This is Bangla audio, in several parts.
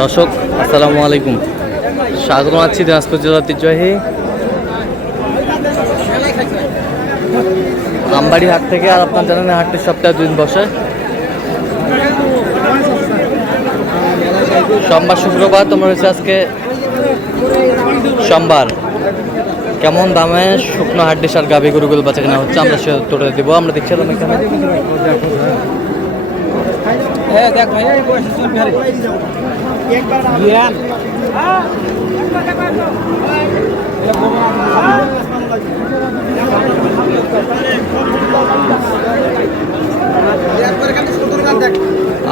দর্শক আসসালামু আলাইকুম, স্বাগত আছি দিনাজপুর জেলার ঐতিহ্যবাহী আমবাড়ি হাট থেকে। আর আপনার জানেন হাটটি সপ্তাহে 2 দিন বসে, সোমবার শুক্রবার। তোমরা হচ্ছে আজকে সোমবার। কেমন দামে শুকনো হাড্ডিস আর গাভী গরুগুলো বাচ্চা কেনা হচ্ছে আমরা সে তোড়ে দিব। আমরা দেখছিলাম এখানে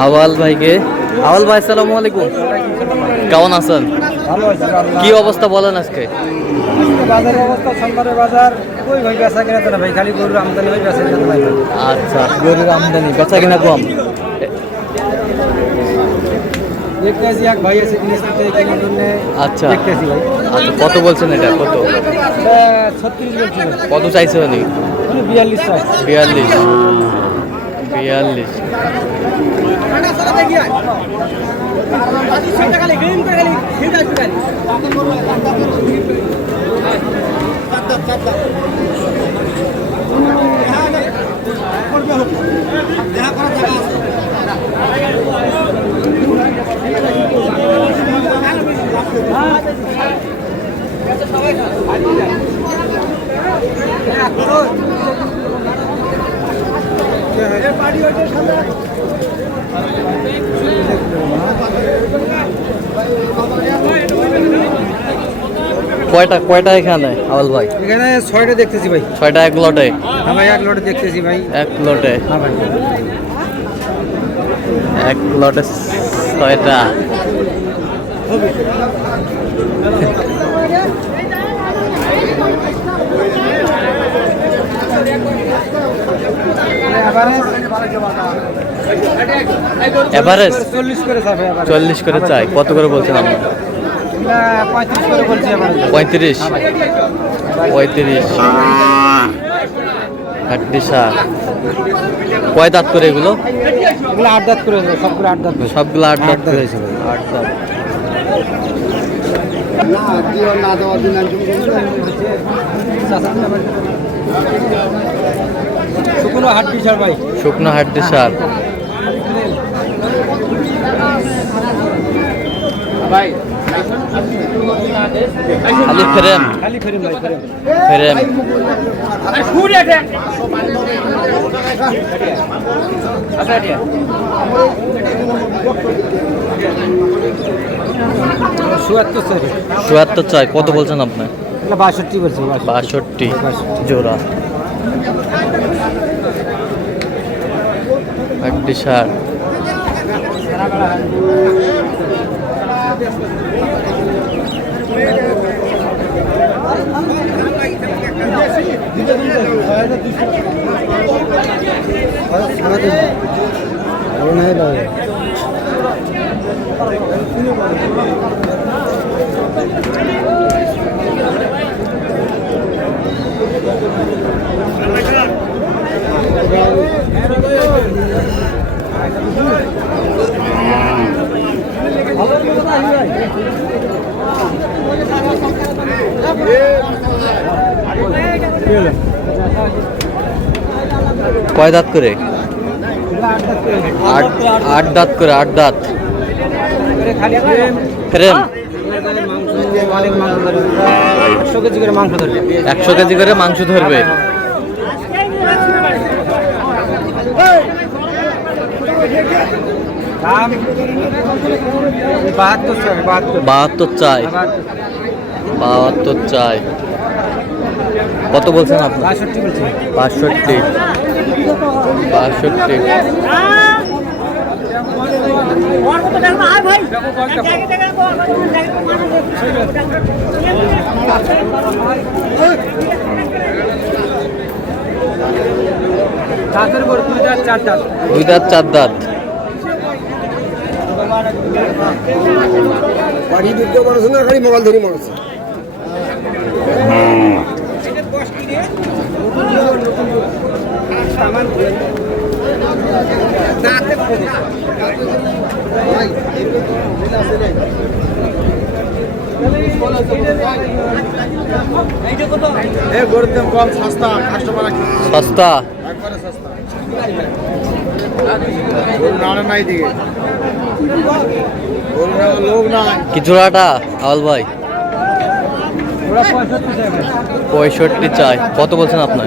আওয়াল ভাইকে। আওয়াল ভাই আসসালামু আলাইকুম, কেমন আছেন? কি অবস্থা বলেন আজকে? বাজারের অবস্থা, সোমবারের বাজার কই ভাই বেচা কিনা তো না ভাই, খালি গরুর আমদানি ভাই বেচা কিনা ভাই। আচ্ছা, গরুর আমদানি বেচা কিনা কম দেখতেছি। এক ভাই আছে কিনেছে কেনার জন্য। আচ্ছা দেখতেছি ভাই। আচ্ছা, কত বলছেন এটা? কত 36 বলছিল। কত চাইছে উনি? 42 চাই। 42। কয়টা এখানে আওয়াল ভাই? এখানে 6টা দেখতেছি ভাই। 6টা এক লটে? হ্যাঁ ভাই, এক লটে দেখতেছি ভাই। এক লটে? হ্যাঁ ভাই, এক লটে 6টা। এভারেজ 40 করে চাই ভাই। 40 করে চাই। কত করে বলছেন আপনি? 35 করে বলছি এবারে। 35। 35 হাড্ডিসা। কয় দাঁত করে এগুলো? এগুলো 8 দাঁত করে, সবগুলো 8 দাঁত। সবগুলো 8 দাঁত করে? হয়েছে ভাই। 8 দাঁত। শুকনো হাড্ডি সার ভাই। শুকনো হাড্ডিসার ভাই খালি ফ্রেম? খালি ফেরিম ভাই, ফেরিম। ফ্রেম। চুয়াত্তর চাই। কত বলছেন আপনি? 62 বলছি। 62 জোড়া হাড্ডিসার। কয় দাঁত করে? 8 দাঁত করে। 8 দাঁত ফ্রেম। 100 কেজি করে মাংস ধরবে। 100 কেজি করে মাংস ধরবে। দাম 72 চাই। 72 চাই। 72 চাই। কত বলছেন আপনি? 62 বলছি। 62। 62 দাঁতের পর 2 দাঁত 4 দাঁত। 2 দাঁত 4 দাঁত। বাড়ি দিতে মানুষ না, খালি মোবাইল ধরি মানুষ। সামান গরুর দাম কম, সস্তা, কাস্টমার সস্তা। একবারে সস্তা। গরু নাড়ে নাই দিকে, গরু নেওয়ার লোক নাই। কি জোড়াটা আওয়াল ভাই? ওরা 65 চাই ভাই। 65 চাই। কত বলছেন আপনার?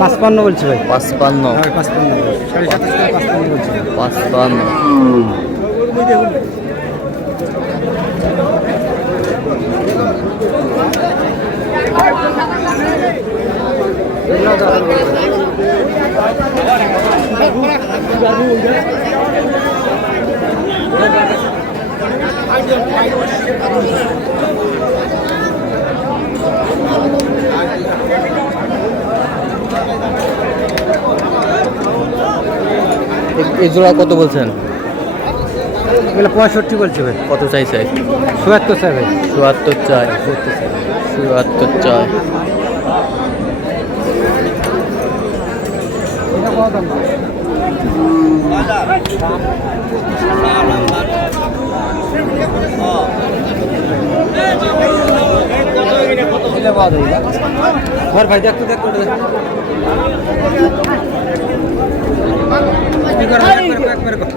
55 বলছি ভাই। 55। 55 57.5 বলছি। 55। এই জোড়া কত বলছেন? এগুলো 65 বলছি ভাই। কত চাইছে? 74 চাই ভাই। 74 চাই। 74 চাই। ঘর ভাই দেখ তো দেখ করে দেখ। কি করে এক মেরে কর।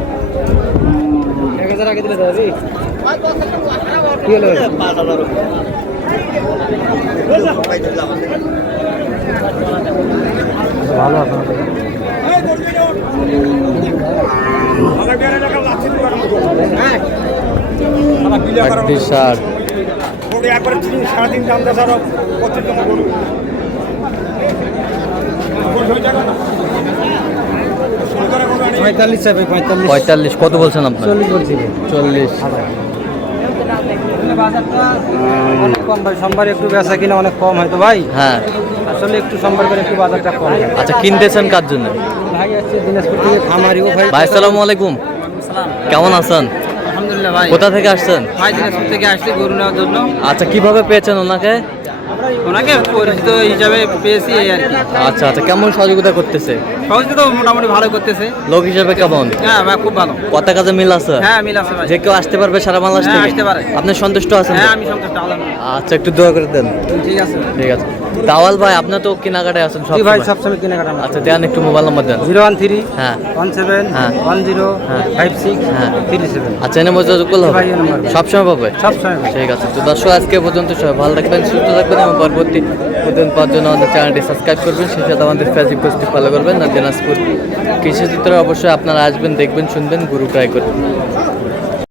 1000 আগে দিলে যাবে। কি হলো? ভালো আছে। বিশাল। পঁয়তাল্লিশ চাই ভাই। 45। কত বলছেন আপনার? 40 বলছি ভাই। 40। বাজারটা অনেক কম ভাই। সোমবার একটু বেচা কিনা অনেক কম হয়তো ভাই। হ্যাঁ। আসলে একটু সোমবার করে একটু বাজারটা কম। আচ্ছা, কিনতেছেন কার জন্য? ভাই আসছে দিনাজপুর থেকে, খামারিও ভাই। ভাই আসসালামু আলাইকুম। কেমন আছেন? আলহামদুলিল্লাহ ভাই। কোথা থেকে আসছেন? ভাই দিনাজপুর থেকে আসছি গরু নেওয়ার জন্য। আচ্ছা, কিভাবে পেয়েছেন ওনাকে? ওনাকে পরিচিত হিসাবে পেয়েছি এই আর কি। আচ্ছা আচ্ছা, কেমন সহযোগিতা করতেছে? সহজে তো মোটামুটি ভালো করতেছে। লোক হিসেবে কেমন? হ্যাঁ ভাই, খুব ভালো। কথা কাজে মিল আছে? হ্যাঁ মিল আছে ভাই। যে কেউ আসতে পারবে সারা বাংলাদেশ হ্যাঁ, থেকে? আসতে পারে। আপনি সন্তুষ্ট আছেন তো? হ্যাঁ আমি সন্তুষ্ট, আলহামদুলিল্লাহ। আচ্ছা, একটু দোয়া করে দেন। ঠিক আছে। ঠিক আছে। দাওয়াল ভাই, আপনি তো কেনাকাটায় আছেন সব জি ভাই, সময়। সবসময় কেনাকাটা। আচ্ছা, দেন একটু মোবাইল নাম্বার দেন। 013 হ্যাঁ 17 হ্যাঁ 10 হ্যাঁ 56 হ্যাঁ 37। আচ্ছা, এনে যোগাযোগ করলে হবে? ভাই, এই নাম্বার। সবসময় পাবে? সবসময় ভাই। ঠিক আছে। তো দর্শক, আজকে পর্যন্ত সবাই ভালো থাকবেন, সুস্থ থাকবেন এবং পরবর্তী প্রতিদিন পাওয়ার জন্য আমাদের চ্যানেলটি সাবস্ক্রাইব করবেন। সেই সাথে আমাদের ফেসবুক পেজটি ফলো করবেন। আর দিনাজপুর কৃষি চিত্রে অবশ্যই আপনারা আসবেন, দেখবেন, শুনবেন, গরু ট্রাই করবেন।